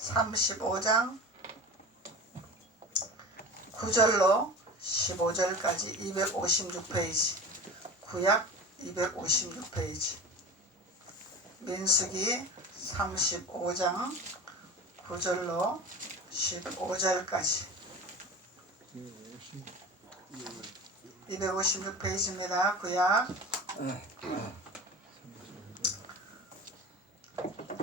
35장 9절로 15절까지 256페이지, 구약 256페이지, 민수기 35장 9절로 15절까지 256페이지입니다. 구약.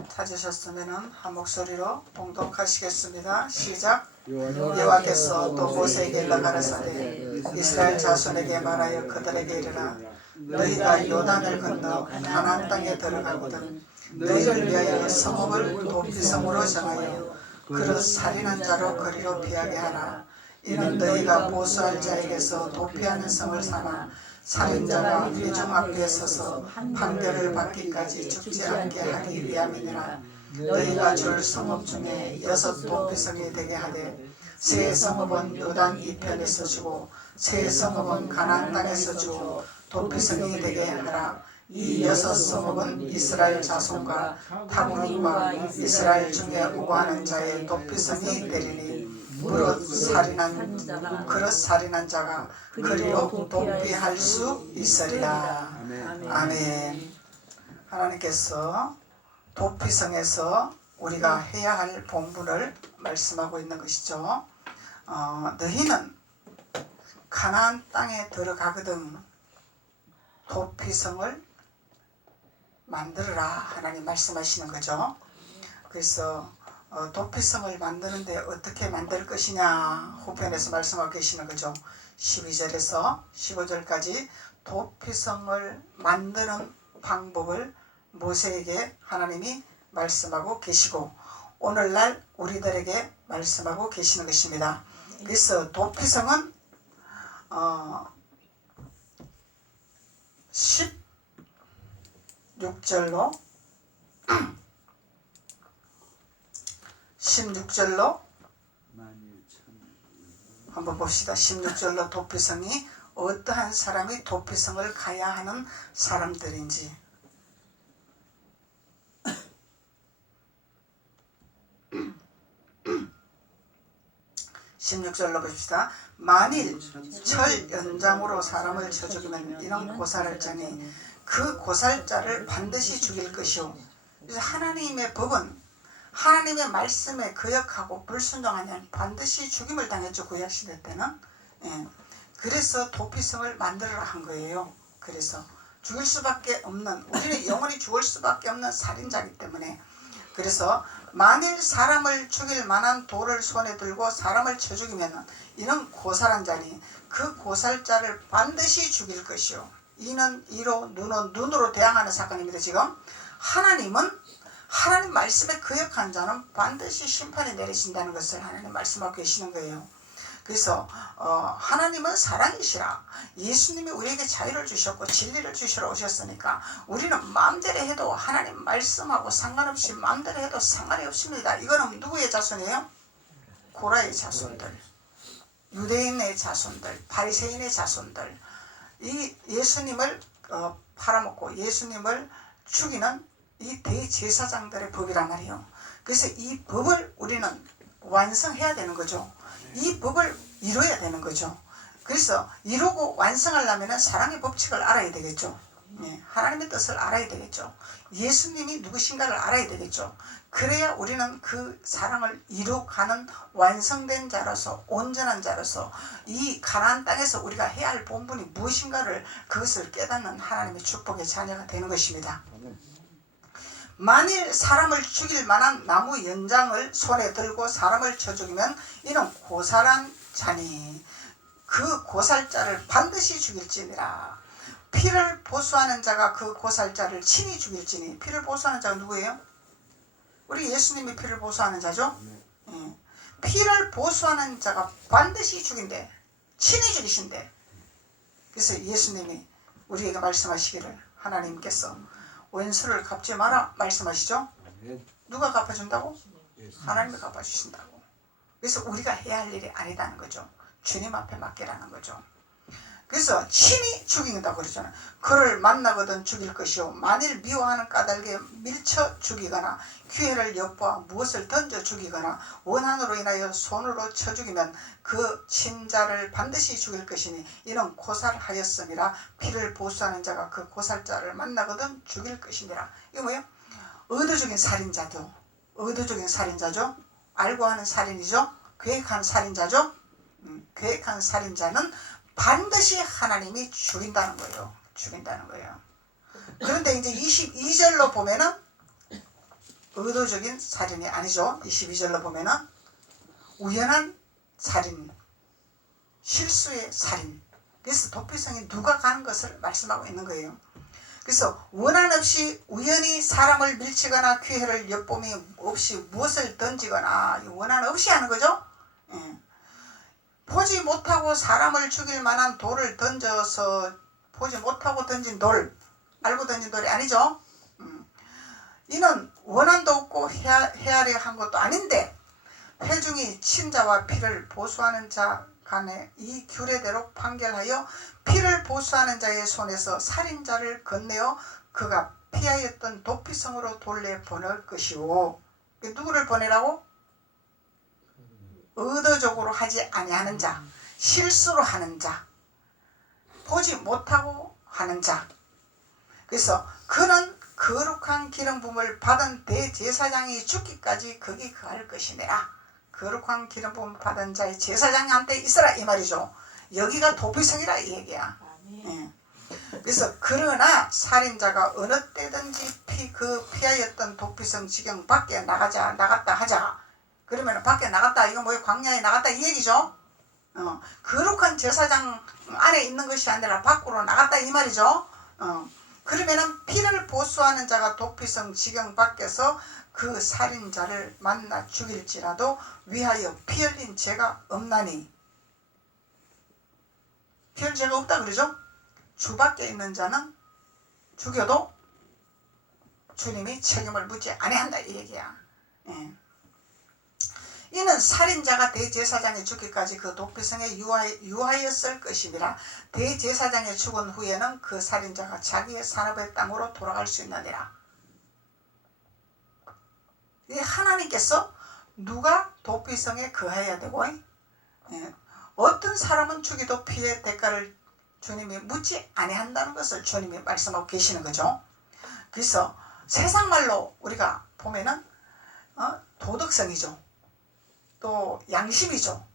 찾으셨으면 한 목소리로 봉독하시겠습니다. 시작. 여호와께서 또 모세에게 일러가라사대 이스라엘 자손에게 말하여 그들에게 이르라. 너희가 요단을 건너 가나안 땅에 들어가거든 너희를 위하여 성읍을 도피성으로 정하여 그릇 살인한 자로 거리로 피하게 하라. 이는 너희가 보수할 자에게서 도피하는 성을 삼아 살인자가 회중 앞에 서서 판결을 받기까지 죽지 않게 하기 위함이니라. 너희가 줄 성읍 중에 6 도피성이 되게 하되 세 성읍은 요단 이편에서 주고 세 성읍은 가나안 땅에서 주고 도피성이 되게 하라. 이 6 성읍은 이스라엘 자손과 타국민과 이스라엘 중에 우고하는 자의 도피성이 되리니 그릇 살인한 자가 그리로 도피할 수 있으리라. 아멘. 하나님께서 도피성에서 우리가 해야 할 본분을 말씀하고 있는 것이죠. 너희는 가나안 땅에 들어가거든 도피성을 만들어라 하나님 말씀하시는 거죠. 그래서 도피성을 만드는데 어떻게 만들 것이냐 후편에서 말씀하고 계시는 거죠. 12절에서 15절까지 도피성을 만드는 방법을 모세에게 하나님이 말씀하고 계시고 오늘날 우리들에게 말씀하고 계시는 것입니다. 그래서 도피성은 16절로 한번 봅시다. 16절로 도피성이 어떠한 사람이 도피성을 가야 하는 사람들인지. 16절로 봅시다. 만일 철 연장으로 사람을 쳐 죽이면 이는 고살할 자니 그 고살자를 반드시 죽일 것이요. 그래서 하나님의 법은 하나님의 말씀에 거역하고 불순종하면 반드시 죽임을 당했죠. 구약시대 때는. 그래서 도피성을 만들어라 한 거예요. 그래서 죽일 수밖에 없는, 우리는 영원히 죽을 수밖에 없는 살인자이기 때문에. 그래서 만일 사람을 죽일 만한 돌을 손에 들고 사람을 쳐 죽이면 이는 고살한 자니 그 고살자를 반드시 죽일 것이요. 이는 이로 눈은 눈으로 대항하는 사건입니다. 지금 하나님은 하나님 말씀에 거역한 자는 반드시 심판이 내리신다는 것을 하나님 말씀하고 계시는 거예요. 그래서 하나님은 사랑이시라. 예수님이 우리에게 자유를 주셨고 진리를 주시러 오셨으니까 우리는 마음대로 해도 하나님 말씀하고 상관없이 마음대로 해도 상관이 없습니다. 이거는 누구의 자손이에요? 고라의 자손들, 유대인의 자손들, 바리새인의 자손들. 이 예수님을 팔아먹고 예수님을 죽이는 이 대제사장들의 법이란 말이에요. 그래서 이 법을 우리는 완성해야 되는 거죠. 이 법을 이루어야 되는 거죠. 그래서 이루고 완성하려면 사랑의 법칙을 알아야 되겠죠. 하나님의 뜻을 알아야 되겠죠. 예수님이 누구신가를 알아야 되겠죠. 그래야 우리는 그 사랑을 이루어가는 완성된 자로서 온전한 자로서 이 가나안 땅에서 우리가 해야 할 본분이 무엇인가를 그것을 깨닫는 하나님의 축복의 자녀가 되는 것입니다. 만일 사람을 죽일 만한 나무 연장을 손에 들고 사람을 쳐 죽이면 이는 고살한 자니 그 고살자를 반드시 죽일지니라. 피를 보수하는 자가 그 고살자를 친히 죽일지니. 피를 보수하는 자가 누구예요? 우리 예수님이 피를 보수하는 자죠. 피를 보수하는 자가 반드시 죽인대. 친히 죽이신대. 그래서 예수님이 우리에게 말씀하시기를 하나님께서 원수를 갚지 마라 말씀하시죠. 누가 갚아준다고? 하나님이 갚아주신다고. 그래서 우리가 해야 할 일이 아니다는 거죠. 주님 앞에 맡기라는 거죠. 그래서 친히 죽인다고 그러잖아요. 그를 만나거든 죽일 것이요 만일 미워하는 까닭에 밀쳐 죽이거나 기회를 엿보아 무엇을 던져 죽이거나 원한으로 인하여 손으로 쳐 죽이면 그 친자를 반드시 죽일 것이니 이는 고살하였음이라. 피를 보수하는 자가 그 고살자를 만나거든 죽일 것이니라. 이거 뭐예요? 의도적인 살인자죠. 의도적인 살인자죠. 알고 하는 살인이죠. 계획한 살인자죠. 계획한 살인자는 반드시 하나님이 죽인다는 거예요. 죽인다는 거예요. 그런데 이제 22절로 보면은 의도적인 살인이 아니죠. 22절로 보면은 우연한 살인, 실수의 살인. 그래서 도피성에 누가 가는 것을 말씀하고 있는 거예요. 그래서 원한 없이 우연히 사람을 밀치거나 기회를 엿봄이 없이 무엇을 던지거나 원한 없이 하는 거죠. 예. 보지 못하고 사람을 죽일 만한 돌을 던져서 보지 못하고 던진 돌, 알고 던진 돌이 아니죠. 이는 원한도 없고 헤아려 한 것도 아닌데 회중이 친자와 피를 보수하는 자 간에 이 규례대로 판결하여 피를 보수하는 자의 손에서 살인자를 건네어 그가 피하였던 도피성으로 돌려보낼 것이오. 누구를 보내라고? 의도적으로 하지 아니하는 자, 실수로 하는 자, 보지 못하고 하는 자. 그래서 그는 거룩한 기름 부음을 받은 대제사장이 죽기까지 거기 거할 것이니라. 거룩한 기름 부음 받은 자의 제사장한테 있어라 이 말이죠. 여기가 도피성이라 이 얘기야. 예. 그래서 그러나 살인자가 어느 때든지 피하였던 도피성 지경 밖에 나갔다 하자. 그러면 밖에 나갔다 이거 뭐예요? 광야에 나갔다 이 얘기죠. 거룩한 제사장 안에 있는 것이 아니라 밖으로 나갔다 이 말이죠. 그러면은 피를 보수하는 자가 도피성 지경 밖에서 그 살인자를 만나 죽일지라도 위하여 피 흘린 죄가 없나니. 피 흘린 죄가 없다 그러죠. 주 밖에 있는 자는 죽여도 주님이 책임을 묻지 아니한다 이 얘기야. 예. 이는 살인자가 대제사장이 죽기까지 그 도피성에 유하였을 것이니라. 대제사장이 죽은 후에는 그 살인자가 자기의 산업의 땅으로 돌아갈 수 있느니라. 하나님께서 누가 도피성에 거해야 되고 어떤 사람은 죽이도 피의 대가를 주님이 묻지 아니한다는 것을 주님이 말씀하고 계시는 거죠. 그래서 세상 말로 우리가 보면은 도덕성이죠. 또 양심이죠.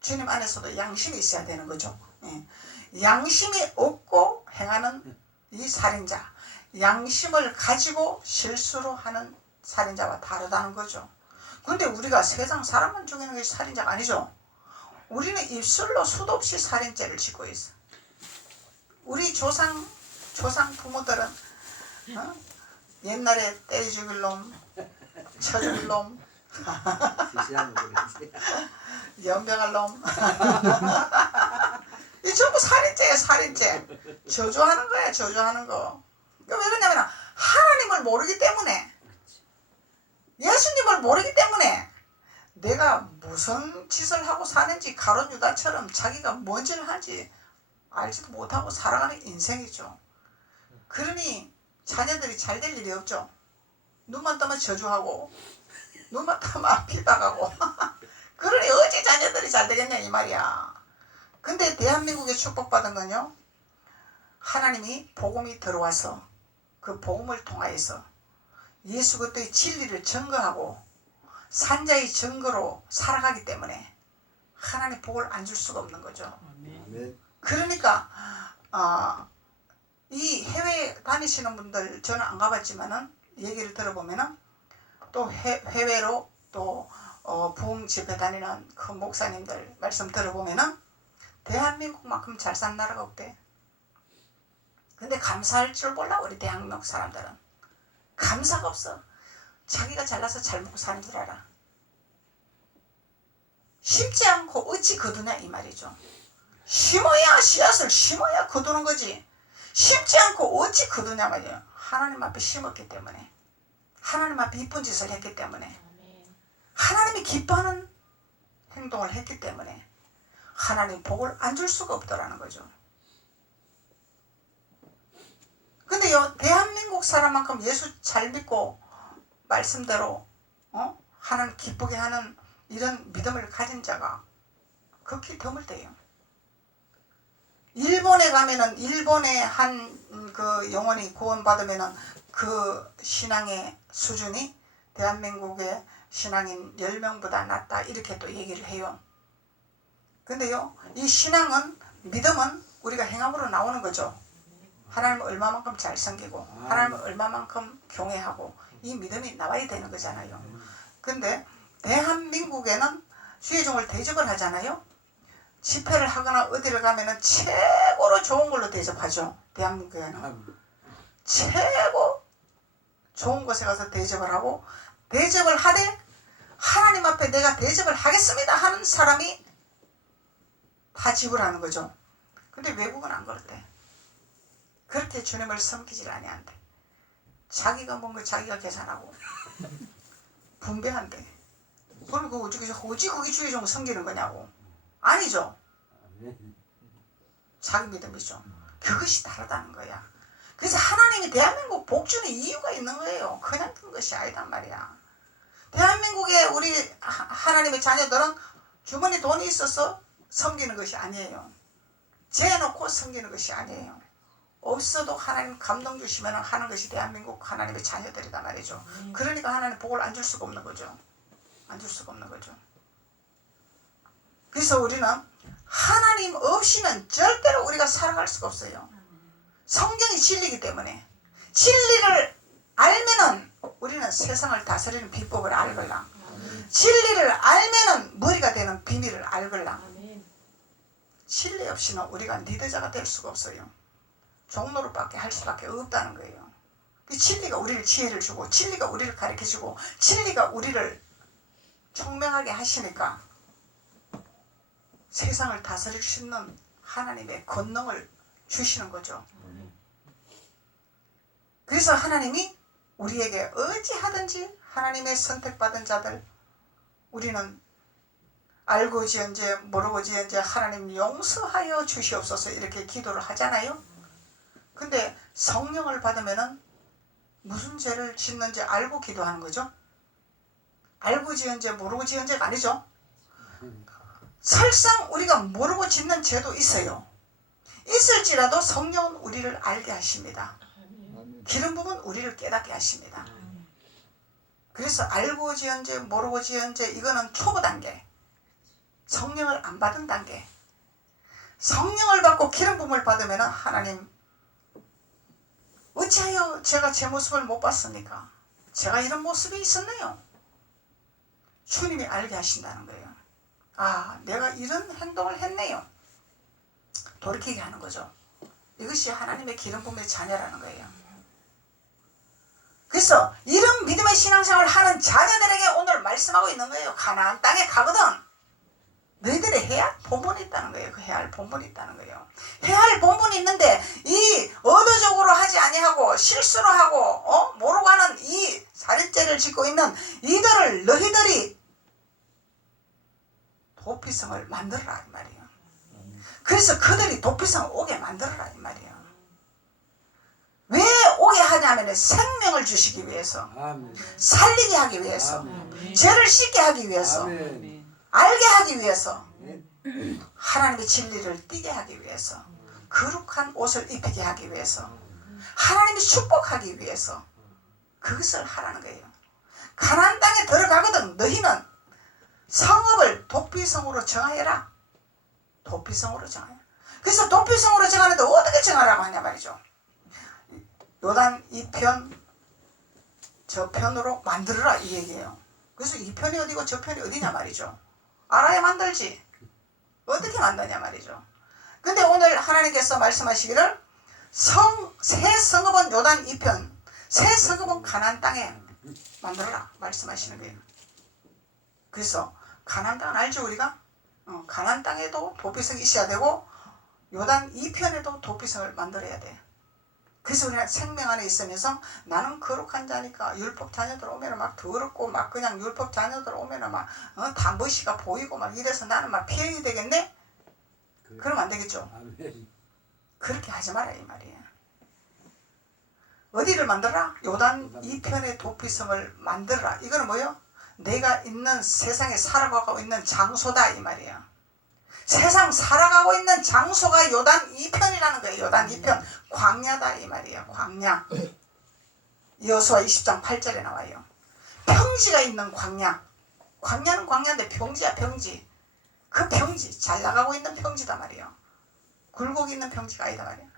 주님 안에서도 양심이 있어야 되는 거죠. 양심이 없고 행하는 이 살인자, 양심을 가지고 실수로 하는 살인자와 다르다는 거죠. 그런데 우리가 세상 사람만 죽이는 게 살인자가 아니죠. 우리는 입술로 수도 없이 살인죄를 짓고 있어. 우리 조상 부모들은 옛날에 때려 죽일 놈, 쳐 죽일 놈, 연병할 놈 이 전부 살인죄야 살인죄. 저주하는 거야 저주하는 거. 왜 그러냐면 하나님을 모르기 때문에, 예수님을 모르기 때문에 내가 무슨 짓을 하고 사는지 가룟 유다처럼 자기가 뭔 짓을 하지 알지도 못하고 살아가는 인생이죠. 그러니 자녀들이 잘 될 일이 없죠. 눈만 뜨면 저주하고 눈만 뜨면 피박하고 그러니 어찌 자녀들이 잘 되겠냐 이 말이야. 근데 대한민국에 축복받은 건요, 하나님이 복음이 들어와서 그 복음을 통하여서 예수 그리스도의 진리를 증거하고 산자의 증거로 살아가기 때문에 하나님 복을 안 줄 수가 없는 거죠. 그러니까 이 해외 다니시는 분들, 저는 안 가봤지만은 얘기를 들어보면은 또 해외로 또 부흥 집회 다니는 그 목사님들 말씀 들어보면은 대한민국만큼 잘 산 나라가 없대. 근데 감사할 줄 몰라 우리 대한민국 사람들은. 감사가 없어. 자기가 잘나서 잘 먹고 사는 줄 알아. 심지 않고 어찌 거두냐 이 말이죠. 심어야 씨앗을 심어야 거두는 거지. 심지 않고 어찌 거두냐 말이에요. 하나님 앞에 심었기 때문에, 하나님 앞에 이쁜 짓을 했기 때문에, 하나님이 기뻐하는 행동을 했기 때문에 하나님 복을 안 줄 수가 없더라는 거죠. 근데요, 대한민국 사람만큼 예수 잘 믿고 말씀대로 하나님 기쁘게 하는 이런 믿음을 가진 자가 극히 드물대요. 일본에 가면은 일본의 한 그 영혼이 구원받으면은 그 신앙의 수준이 대한민국의 신앙인 10명보다 낮다 이렇게 또 얘기를 해요. 근데요, 이 신앙은 믿음은 우리가 행함으로 나오는 거죠. 하나님을 얼마만큼 잘 섬기고 하나님을 얼마만큼 경외하고 이 믿음이 나와야 되는 거잖아요. 근데 대한민국에는 주의 종을 대접을 하잖아요. 집회를 하거나 어디를 가면은 최고로 좋은 걸로 대접하죠. 대한민국에는 최고 좋은 곳에 가서 대접을 하고, 대접을 하되 하나님 앞에 내가 대접을 하겠습니다 하는 사람이 다 지불하는 거죠. 근데 외국은 안 그렇대. 그렇게 주님을 섬기질 아니한대. 자기가 뭔가 자기가 계산하고 분배한대. 그리고 어찌 그게 주의 종 섬기는 거냐고. 아니죠. 자기 믿음이죠. 그것이 다르다는 거야. 그래서 하나님이 대한민국 복주는 이유가 있는 거예요. 그냥 큰 것이 아니단 말이야. 대한민국의 우리 하나님의 자녀들은 주머니 돈이 있어서 섬기는 것이 아니에요. 재놓고 섬기는 것이 아니에요. 없어도 하나님 감동 주시면 하는 것이 대한민국 하나님의 자녀들이단 말이죠. 그러니까 하나님 복을 안 줄 수가 없는 거죠. 안 줄 수가 없는 거죠. 그래서 우리는 하나님 없이는 절대로 우리가 살아갈 수가 없어요. 성경이 진리이기 때문에 진리를 알면은 우리는 세상을 다스리는 비법을 알걸라. 진리를 알면은 머리가 되는 비밀을 알걸라. 진리 없이는 우리가 리더자가 될 수가 없어요. 종로릇밖에 할 수밖에 없다는 거예요. 진리가 우리를 지혜를 주고 진리가 우리를 가르쳐주고 진리가 우리를 총명하게 하시니까 세상을 다스릴 수 있는 하나님의 권능을 주시는 거죠. 그래서 하나님이 우리에게 어찌하든지 하나님의 선택받은 자들, 우리는 알고지언제 모르고지언제 하나님 용서하여 주시옵소서 이렇게 기도를 하잖아요. 근데 성령을 받으면은 무슨 죄를 짓는지 알고 기도하는 거죠. 알고지언제 모르고지언제가 아니죠. 설상 우리가 모르고 짓는 죄도 있어요. 있을지라도 성령은 우리를 알게 하십니다. 기름 부분 우리를 깨닫게 하십니다. 그래서 알고지언제 모르고지언제 이거는 초보 단계. 성령을 안 받은 단계. 성령을 받고 기름 부음을 받으면 하나님 어찌하여 제가 제 모습을 못 봤습니까? 제가 이런 모습이 있었네요. 주님이 알게 하신다는 거예요. 아, 내가 이런 행동을 했네요. 돌이키게 하는 거죠. 이것이 하나님의 기름 부음의 자녀라는 거예요. 그래서 이런 믿음의 신앙생활을 하는 자녀들에게 오늘 말씀하고 있는 거예요. 가나안 땅에 가거든 너희들의 해야 할 본분이 있다는 거예요. 그 해야 할 본분이 있다는 거예요. 해야 할 본분이 있는데 이 의도적으로 하지 아니하고 실수로 하고 모르고 하는 이 살인죄를 짓고 있는 이들을 너희들이 도피성을 만들어라 이 말이에요. 그래서 그들이 도피성을 오게 만들어라 이 말이에요. 왜 오게 하냐면 생명을 주시기 위해서, 살리게 하기 위해서, 죄를 씻게 하기 위해서, 알게 하기 위해서, 하나님의 진리를 띠게 하기 위해서, 거룩한 옷을 입히게 하기 위해서, 하나님이 축복하기 위해서 그것을 하라는 거예요. 가나안 땅에 들어가거든 너희는 성읍을 도피성으로 정하여라. 도피성으로 정하여. 그래서 도피성으로 정하는데 어떻게 정하라고 하냐 말이죠. 요단 이 편 저편으로 만들어라 이 얘기예요. 그래서 이 편이 어디고 저 편이 어디냐 말이죠. 알아야 만들지. 어떻게 만드냐 말이죠. 근데 오늘 하나님께서 말씀하시기를 새 성읍은 요단 2편, 새 성읍은 가나안 땅에 만들어라 말씀하시는 거예요. 그래서 가나안 땅은 알죠 우리가? 가나안 땅에도 도피성이 있어야 되고 요단 2편에도 도피성을 만들어야 돼. 그래서 우리가 생명 안에 있으면서 나는 거룩한 자니까 율법 자녀들 오면 막 더럽고 막 그냥 율법 자녀들 오면 막 단버시가 보이고 막 이래서 나는 막 피해야 되겠네? 그러면 안 되겠죠. 그렇게 하지 마라 이 말이에요. 어디를 만들어라? 요단 이편의 도피성을 만들어라. 이거는 뭐요? 내가 있는 세상에 살아가고 있는 장소다 이 말이에요. 세상 살아가고 있는 장소가 요단 이편이라는 거예요. 요단 이편. 광야다 이 말이에요. 광야. 여호수아 20장 8절에 나와요. 평지가 있는 광야. 광야는 광야인데 평지야 평지. 그 평지, 잘 나가고 있는 평지다 말이에요. 굴곡이 있는 평지가 아니다 말이에요.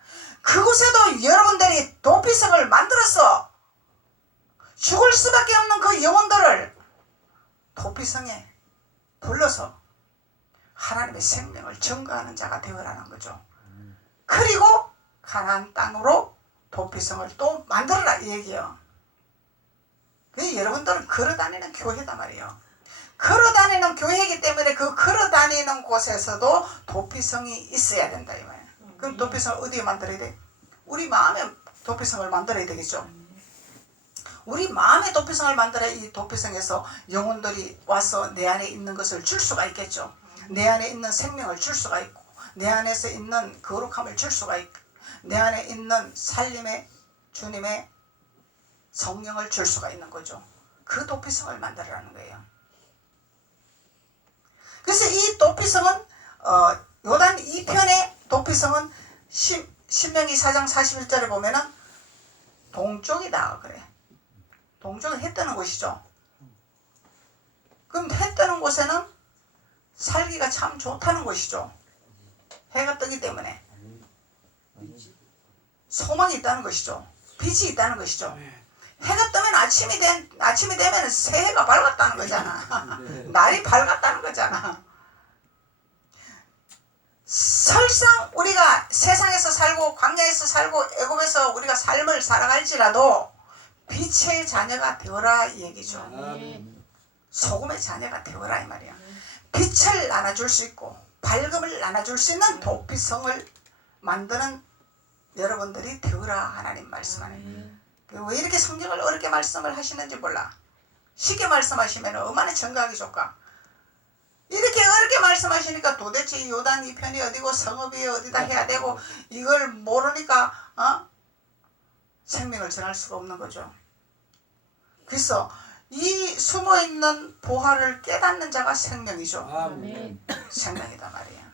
그곳에도 여러분들이 도피성을 만들었어. 죽을 수밖에 없는 그 영혼들을 도피성에 불러서 하나님의 생명을 증거하는 자가 되어라는 거죠. 그리고 가나안 땅으로 도피성을 또 만들어라 이 얘기예요. 그 여러분들은 걸어다니는 교회다 말이에요. 걸어다니는 교회이기 때문에 그 걸어다니는 곳에서도 도피성이 있어야 된다 이 말이에요. 그럼 도피성을 어디에 만들어야 돼? 우리 마음에 도피성을 만들어야 되겠죠. 우리 마음의 도피성을 만들어야 이 도피성에서 영혼들이 와서 내 안에 있는 것을 줄 수가 있겠죠. 내 안에 있는 생명을 줄 수가 있고 내 안에서 있는 거룩함을 줄 수가 있고 내 안에 있는 살림의 주님의 성령을 줄 수가 있는 거죠. 그 도피성을 만들어라는 거예요. 그래서 이 도피성은 요단 2편의 도피성은 신명기 4장 41절에 보면은 동쪽이다 그래. 동쪽은 해 뜨는 곳이죠. 그럼 해 뜨는 곳에는 살기가 참 좋다는 곳이죠. 해가 뜨기 때문에 소망이 있다는 것이죠. 빛이 있다는 것이죠. 해가 뜨면 아침이 되면 새해가 밝았다는 거잖아. 날이 밝았다는 거잖아. 설상 우리가 세상에서 살고 광야에서 살고 애굽에서 우리가 삶을 살아갈지라도 빛의 자녀가 되어라 이 얘기죠. 소금의 자녀가 되어라 이 말이야. 빛을 나눠줄 수 있고 밝음을 나눠줄 수 있는 도피성을 만드는 여러분들이 되어라 하나님 말씀하네. 왜 이렇게 성경을 어렵게 말씀을 하시는지 몰라. 쉽게 말씀하시면 얼마나 정각이 좋까. 이렇게 어렵게 말씀하시니까 도대체 이 요단 이편이 어디고 성읍이 어디다 해야 되고 이걸 모르니까 생명을 전할 수가 없는 거죠. 그래서 이 숨어있는 보화를 깨닫는 자가 생명이죠. 생명이다 말이야.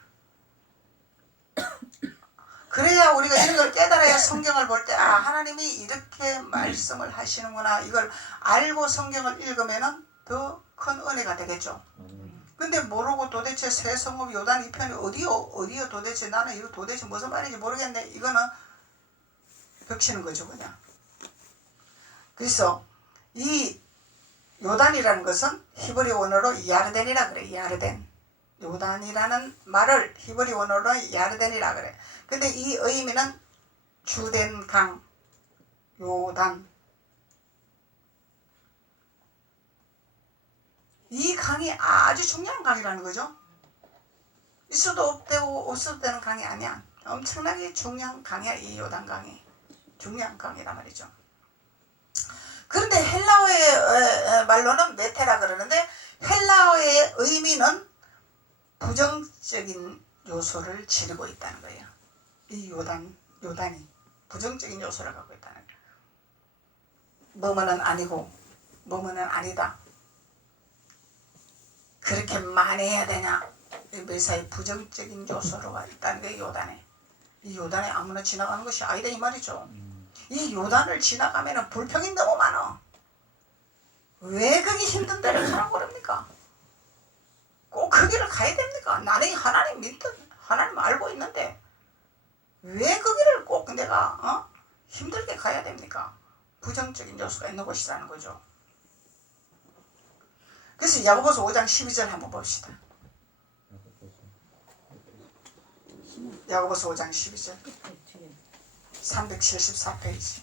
그래야 우리가 이걸 깨달아야 성경을 볼 때 하나님이 이렇게 말씀을 하시는구나 이걸 알고 성경을 읽으면 더 큰 은혜가 되겠죠. 근데 모르고 도대체 새 성읍 요단 2편이 어디요 도대체 나는 이거 도대체 무슨 말인지 모르겠네. 이거는 벽치는 거죠 그냥. 그래서 이 요단이라는 것은 히브리 원어로 야르덴이라 그래. 야르덴. 요단이라는 말을 히브리 원어로 야르덴이라 그래. 근데 이 의미는 주된 강, 요단. 이 강이 아주 중요한 강이라는 거죠. 있어도 없대고 없어도 되는 강이 아니야. 엄청나게 중요한 강이야 이 요단 강이. 중요한 강이란 말이죠. 그런데 헬라어의 말로는 메테라 그러는데 헬라어의 의미는 부정적인 요소를 지니고 있다는 거예요. 이 요단이 부정적인 요소를 갖고 있다는 거예요. 뭐뭐는 아니고 뭐뭐는 아니다. 그렇게 많이 해야 되냐? 매사에 부정적인 요소가 있다는 게 요단에. 이 요단에 아무나 지나가는 것이 아니다 이 말이죠. 이 요단을 지나가면 불평이 너무 많아. 왜 거기 힘든 데를 가라고 그럽니까? 꼭 그 길을 가야 됩니까? 나는 하나님 믿든 하나님 알고 있는데 왜 그 길을 꼭 내가 힘들게 가야 됩니까? 부정적인 요소가 있는 곳이라는 거죠. 그래서 야고보서 5장 12절 한번 봅시다. 야고보서 5장 12절 374페이지.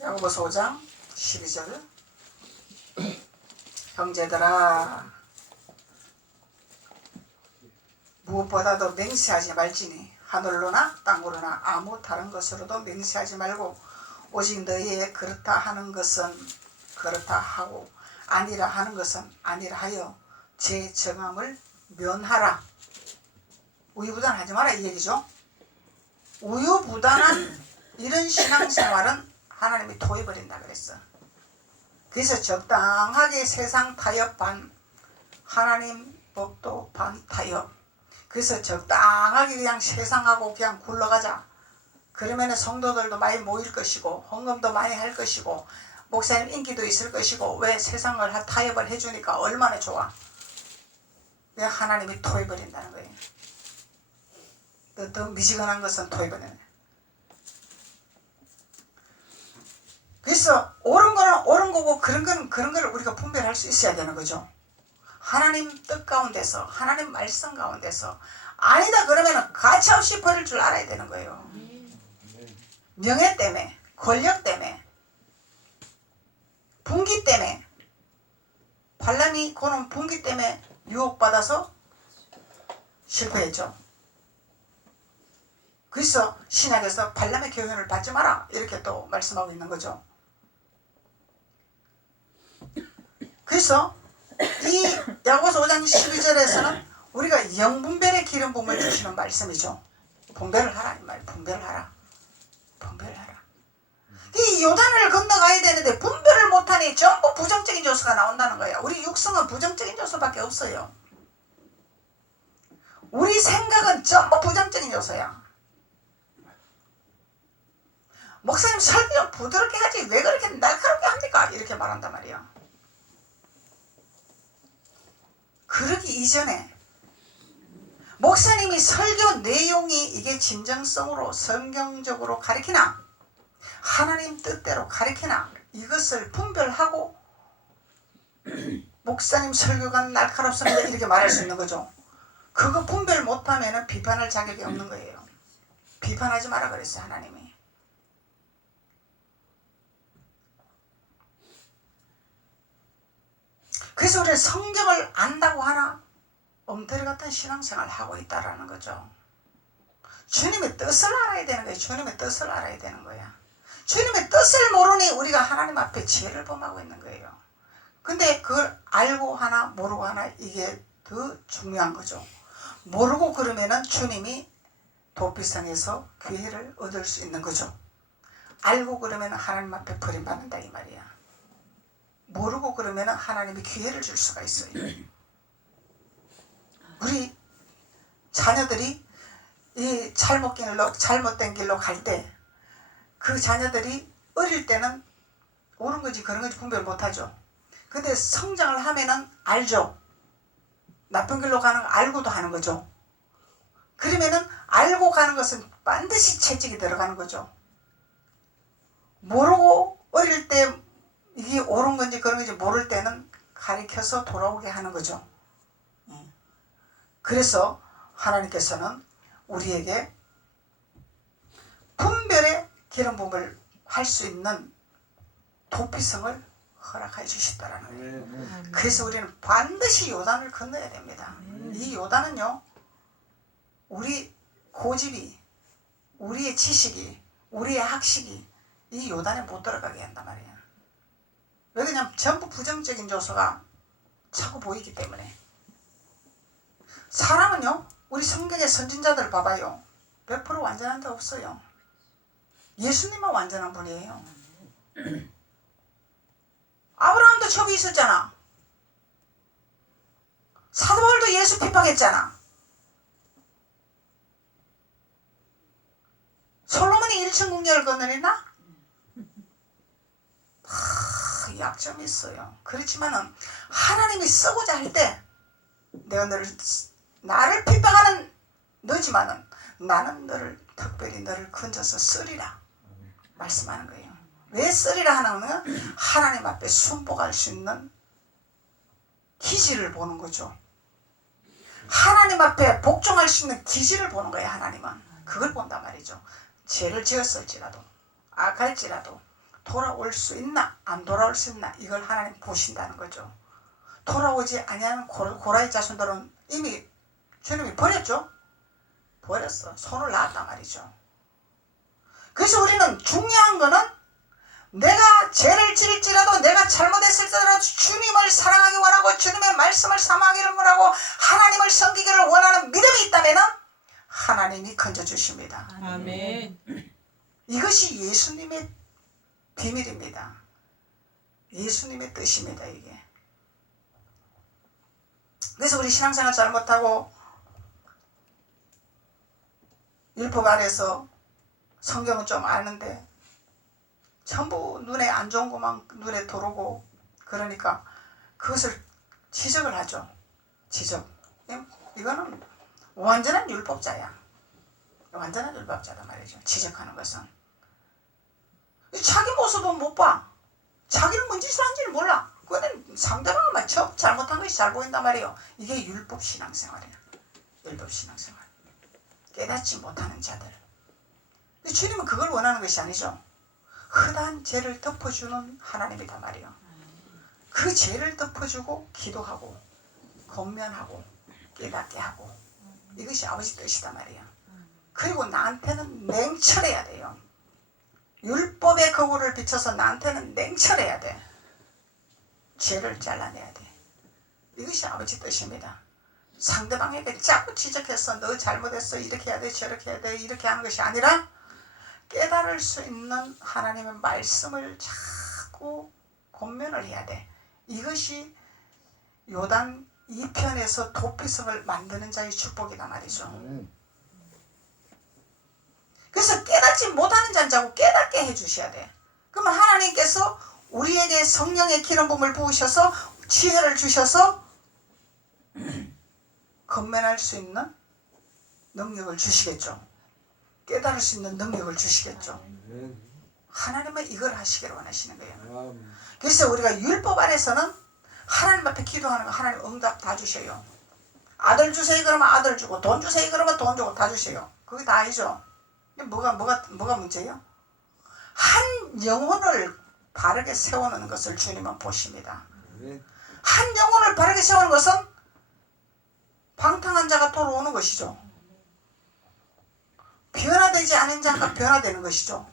야고보서 5장 12절. 형제들아 무엇보다도 맹세하지 말지니 하늘로나 땅으로나 아무 다른 것으로도 맹세하지 말고 오직 너희의 그렇다 하는 것은 그렇다 하고 아니라 하는 것은 아니라 하여 제 정함을 면하라. 우유부단하지 마라 이 얘기죠. 우유부단한 이런 신앙생활은 하나님이 토해버린다 그랬어. 그래서 적당하게 세상 타협 반, 하나님 법도 반 타협. 그래서 적당하게 그냥 세상하고 그냥 굴러가자. 그러면 성도들도 많이 모일 것이고 헌금도 많이 할 것이고 목사님 인기도 있을 것이고 왜 세상을 타협을 해주니까 얼마나 좋아. 왜 하나님이 토해버린다는 거예요. 더 미지근한 것은 토해버리네. 그래서 옳은 거는 옳은 거고 그런 거를 우리가 분별할 수 있어야 되는 거죠. 하나님 뜻 가운데서 하나님 말씀 가운데서 아니다 그러면 가차없이 버릴 줄 알아야 되는 거예요. 명예 때문에 권력 때문에 분기 때문에 발람이 그런 분기 때문에 유혹받아서 실패했죠. 그래서 신약에서 발람의 교훈을 받지 마라 이렇게 또 말씀하고 있는 거죠. 그래서 이 야고보서 5장 12절에서는 우리가 영분별의 기름 부음을 주시는 말씀이죠. 분별을 하라 이 말. 분별을 하라. 분별을 하라. 이 요단을 건너가야 되는데 분별을 못하니 전부 부정적인 요소가 나온다는 거야. 우리 육성은 부정적인 요소밖에 없어요. 우리 생각은 전부 부정적인 요소야. 목사님 설교 좀 부드럽게 하지 왜 그렇게 날카롭게 합니까? 이렇게 말한단 말이야. 그러기 이전에 목사님이 설교 내용이 이게 진정성으로 성경적으로 가르치나 하나님 뜻대로 가르치나 이것을 분별하고 목사님 설교가 날카롭습니다 이렇게 말할 수 있는 거죠. 그거 분별 못하면 비판할 자격이 없는 거예요. 비판하지 마라 그랬어요 하나님이. 그래서 우리는 성경을 안다고 하나 엉터리 같은 신앙생활을 하고 있다라는 거죠. 주님의 뜻을 알아야 되는 거예요. 주님의 뜻을 알아야 되는 거야. 주님의 뜻을 모르니 우리가 하나님 앞에 죄를 범하고 있는 거예요. 근데 그걸 알고 하나 모르고 하나 이게 더 중요한 거죠. 모르고 그러면은 주님이 도피성에서 기회를 얻을 수 있는 거죠. 알고 그러면 하나님 앞에 버림받는다 이 말이야. 모르고 그러면 하나님이 기회를 줄 수가 있어요. 우리 자녀들이 이 잘못된 길로 갈 때 그 자녀들이 어릴 때는 옳은 건지 그런 건지 분별 못하죠. 근데 성장을 하면은 알죠. 나쁜 길로 가는 거 알고도 하는 거죠. 그러면은 알고 가는 것은 반드시 채찍이 들어가는 거죠. 모르고 어릴 때 이게 옳은 건지 그런 건지 모를 때는 가리켜서 돌아오게 하는 거죠. 그래서 하나님께서는 우리에게 분별의 기름 부음을 할 수 있는 도피성을 허락해 주셨다라는 거예요. 그래서 우리는 반드시 요단을 건너야 됩니다. 이 요단은요, 우리 고집이, 우리의 지식이, 우리의 학식이 이 요단에 못 들어가게 한단 말이에요. 왜 그냥 전부 부정적인 요소가 자꾸 보이기 때문에. 사람은요, 우리 성경의 선진자들 봐봐요. 100% 완전한 게 없어요. 예수님만 완전한 분이에요. 아브라함도 첩이 있었잖아. 사도 바울도 예수 핍박했잖아. 솔로몬이 1층 궁녀를 건너리나? 약점이 있어요. 그렇지만은 하나님이 쓰고자 할 때 내가 나를 핍박하는 너지만은 나는 특별히 너를 건져서 쓰리라 말씀하는 거예요. 왜 쓰리라 하는 거는 하나님 앞에 순복할 수 있는 기질을 보는 거죠. 하나님 앞에 복종할 수 있는 기질을 보는 거예요. 하나님은 그걸 본단 말이죠. 죄를 지었을지라도 악할지라도 돌아올 수 있나 안 돌아올 수 있나 이걸 하나님 보신다는 거죠. 돌아오지 아니하는 고라의 자손들은 이미 주님이 버렸죠. 버렸어. 손을 놨단 말이죠. 그래서 우리는 중요한 거는 내가 죄를 지을지라도 내가 잘못했을지라도 주님을 사랑하기 원하고 주님의 말씀을 사모하기를 원하고 하나님을 섬기기를 원하는 믿음이 있다면 하나님이 건져주십니다. 아멘. 이것이 예수님의 비밀입니다. 예수님의 뜻입니다. 이게. 그래서 우리 신앙생활 잘못하고 율법 아래서 성경은 좀 아는데 전부 눈에 안 좋은 것만 눈에 들어오고 그러니까 그것을 지적을 하죠. 지적. 이거는 완전한 율법자야. 완전한 율법자다 말이죠. 지적하는 것은. 자기 모습은 못 봐. 자기는 뭔 짓을 한지를 몰라. 그거는 상대방은 잘못한 것이 잘 보인단 말이에요. 이게 율법 신앙생활이야. 율법 신앙생활. 깨닫지 못하는 자들. 주님은 그걸 원하는 것이 아니죠. 흔한 죄를 덮어주는 하나님이단 말이에요. 그 죄를 덮어주고 기도하고 권면하고 깨닫게 하고 이것이 아버지 뜻이단 말이에요. 그리고 나한테는 냉철해야 돼요. 율법의 거울을 비춰서 나한테는 냉철해야 돼. 죄를 잘라내야 돼. 이것이 아버지 뜻입니다. 상대방에게 자꾸 지적해서 너 잘못했어 이렇게 해야 돼 저렇게 해야 돼 이렇게 하는 것이 아니라 깨달을 수 있는 하나님의 말씀을 자꾸 권면을 해야 돼. 이것이 요단 2편에서 도피성을 만드는 자의 축복이다 말이죠. 그래서 깨닫지 못하는 자는 자꾸 깨닫게 해주셔야 돼. 그러면 하나님께서 우리에게 성령의 기름 부음을 부으셔서 지혜를 주셔서 권면할 수 있는 능력을 주시겠죠. 깨달을 수 있는 능력을 주시겠죠. 하나님은 이걸 하시기를 원하시는 거예요. 그래서 우리가 율법 아래서는 하나님 앞에 기도하는 거 하나님 응답 다 주셔요. 아들 주세요 그러면 아들 주고 돈 주세요 그러면 돈 주고 다 주셔요. 그게 다 아니죠. 뭐가 문제예요? 한 영혼을 바르게 세우는 것을 주님은 보십니다. 한 영혼을 바르게 세우는 것은 방탕한 자가 돌아오는 것이죠. 변화되지 않은 자가 변화되는 것이죠.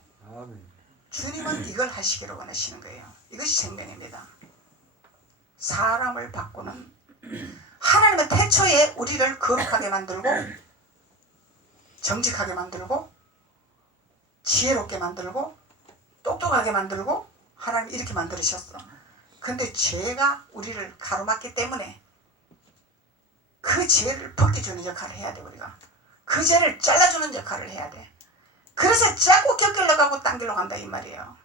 주님은 이걸 하시기를 원하시는 거예요. 이것이 생명입니다. 사람을 바꾸는 하나님의 태초에 우리를 거룩하게 만들고 정직하게 만들고 지혜롭게 만들고 똑똑하게 만들고 하나님 이렇게 만들으셨어. 근데 죄가 우리를 가로막기 때문에 그 죄를 벗겨주는 역할을 해야 돼. 우리가 그 죄를 잘라주는 역할을 해야 돼. 그래서 자꾸 곁길로 가고 딴 길로 간다 이 말이에요.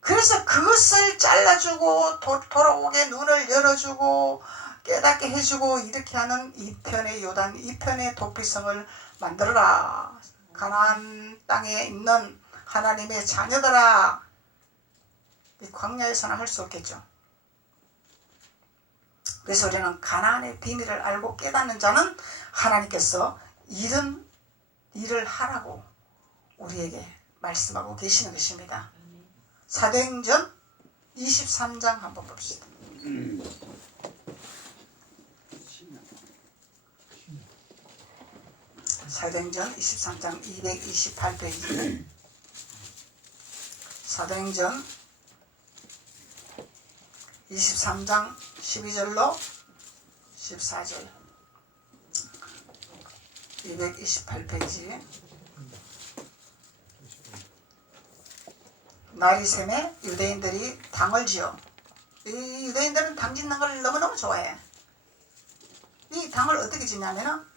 그래서 그것을 잘라주고 돌아오게 눈을 열어주고 깨닫게 해주고 이렇게 하는 2편의 요단 2편의 도피성을 만들어라. 가나안 땅에 있는 하나님의 자녀들아. 이 광야에서는 할 수 없겠죠. 그래서 우리는 가나안의 비밀을 알고 깨닫는 자는 하나님께서 이런 일을 하라고 우리에게 말씀하고 계시는 것입니다. 사도행전 23장 한번 봅시다. 사도행전 23장 228페이지. 사도행전 23장 12절로 14절 228페이지. 날이 새매 유대인들이 당을 지어. 이 유대인들은 당 짓는 걸 너무너무 좋아해. 이 당을 어떻게 짓냐면은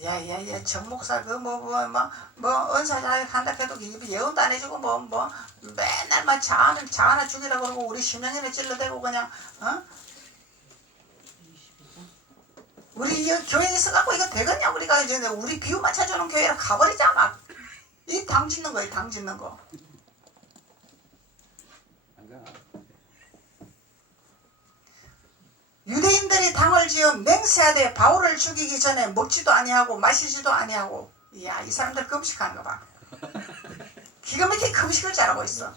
야야야 정목사 은사자 한다 해도 예언도 안 해주고 맨날 막 자 하나 죽이라고 그러고 우리 심령인에 찔러대고 그냥 우리 교회에 있어갖고 이거 되겠냐. 우리가 이제 우리 비유 맞춰주는 교회로 가버리자. 막 이 당 짓는 거예요. 당 짓는 거. 유대인들이 당을 지어 맹세하되 바울을 죽이기 전에 먹지도 아니하고 마시지도 아니하고. 이야 이 사람들 금식하는 거 봐. 기가 막히게 금식을 잘하고 있어.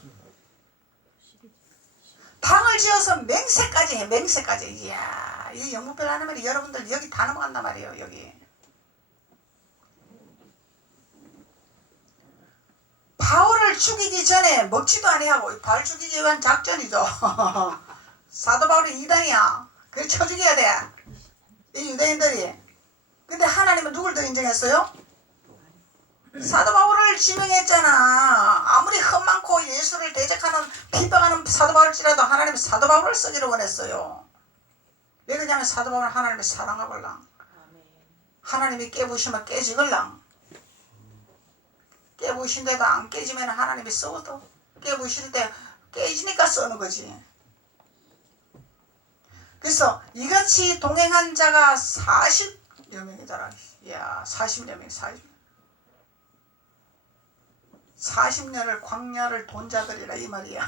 당을 지어서 맹세까지 해. 맹세까지. 이야 이 영문별 하나면 여러분들 여기 다 넘어간단 말이에요. 여기 바울을 죽이기 전에 먹지도 아니하고 바울 죽이기 위한 작전이죠. 사도 바울이 이단이야. 그걸 쳐 죽여야 돼. 이 유대인들이. 근데 하나님은 누굴 더 인정했어요? 사도 바울을 지명했잖아. 아무리 흠 많고 예수를 대적하는 비방하는 사도 바울일지라도 하나님은 사도 바울을 쓰기를 원했어요. 왜 그러냐면 사도 바울은 하나님을 사랑하걸랑. 하나님이 깨부시면 깨지걸랑. 깨부신데도 안 깨지면 하나님이 써도 깨부실 때 깨지니까 써는 거지. 그래서 이같이 동행한 자가 40여 명이더라. 이야, 40여 명, 40년을 광야를 돈 자들이라 이 말이야.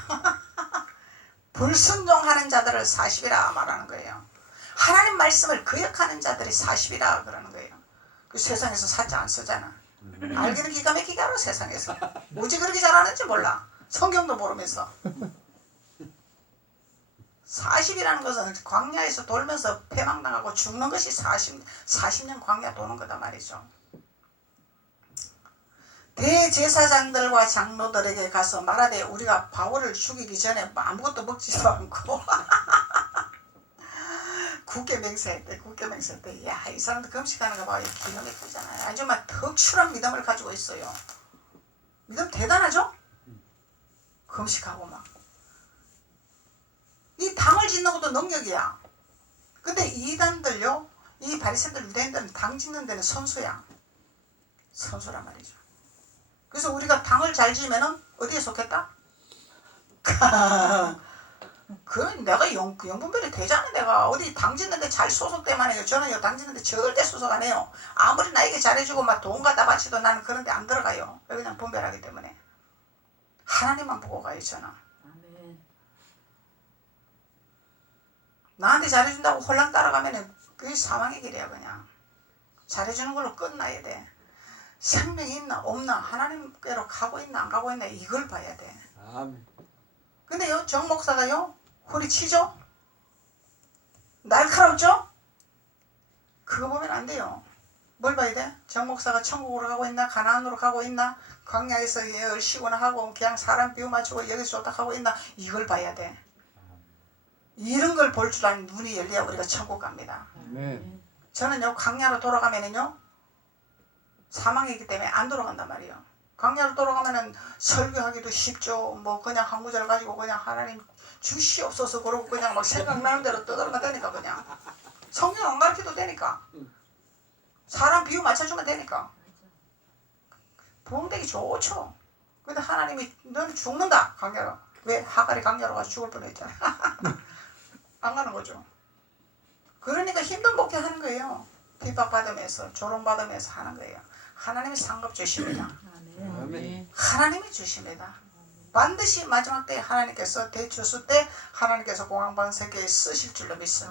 불순종하는 자들을 40이라 말하는 거예요. 하나님 말씀을 거역하는 자들이 40이라 그러는 거예요. 그 세상에서 사자 안 쓰잖아. 알기는 기가 막히게 알아 세상에서. 뭐지 그렇게 잘하는지 몰라. 성경도 모르면서. 40이라는 것은 광야에서 돌면서 패망당하고 죽는 것이 40년 광야 도는 거다 말이죠. 대제사장들과 장로들에게 가서 말하되 우리가 바울을 죽이기 전에 아무것도 먹지도 않고 굳게 맹세했대. 야, 이 사람들 금식하는 거 봐. 기가 막히잖아요. 아주 막 특출한 믿음을 가지고 있어요. 믿음 대단하죠? 금식하고 막. 이 당을 짓는 것도 능력이야. 근데 이단들요, 이 바리새인들 유대인들은 당 짓는 데는 선수야. 선수란 말이죠. 그래서 우리가 당을 잘 지으면은 어디에 속했다? 그 내가 영분별이 되잖아. 내가 어디 당 짓는데 잘 소속되만 해요. 저는 당 짓는데 절대 소속 안 해요. 아무리 나에게 잘해주고 막 돈 갖다 바치도 나는 그런 데 안 들어가요. 그냥 분별하기 때문에. 하나님만 보고 가요. 저는. 나한테 잘해준다고 홀랑 따라가면 그게 사망의 길이야. 그냥 잘해주는 걸로 끝나야 돼. 생명이 있나 없나 하나님께로 가고 있나 안 가고 있나 이걸 봐야 돼. 아멘. 근데요 정 목사가요 후리치죠? 날카롭죠? 그거 보면 안 돼요. 뭘 봐야 돼? 정 목사가 천국으로 가고 있나 가나안으로 가고 있나 광야에서 예을 쉬거나 하고 그냥 사람 비유 맞추고 여기서 좋다 하고 있나 이걸 봐야 돼. 이런 걸 볼 줄 아는 눈이 열려야 우리가 천국 갑니다. 아멘. 저는요 광야로 돌아가면은요 사망이기 때문에 안 돌아간단 말이에요. 광야로 돌아가면은 설교하기도 쉽죠. 뭐 그냥 한 구절 가지고 그냥 하나님 주시옵소서 그러고 그냥 막 생각나는 대로 떠들면 되니까 그냥 성경 안 가르쳐도 되니까 사람 비유 맞춰주면 되니까 부흥되기 좋죠. 근데 하나님이 너는 죽는다 광야로. 왜? 하갈이 광야로 가서 죽을 뻔했잖아. 안 가는 거죠. 그러니까 힘든 목회 하는 거예요. 핍박받으면서 조롱받으면서 하는 거예요. 하나님이 상급 주십니다. 아멘. 하나님이 주십니다. 반드시 마지막 때에 하나님께서 대추수 때 하나님께서 공항 반석에 쓰실 줄로 믿습니다.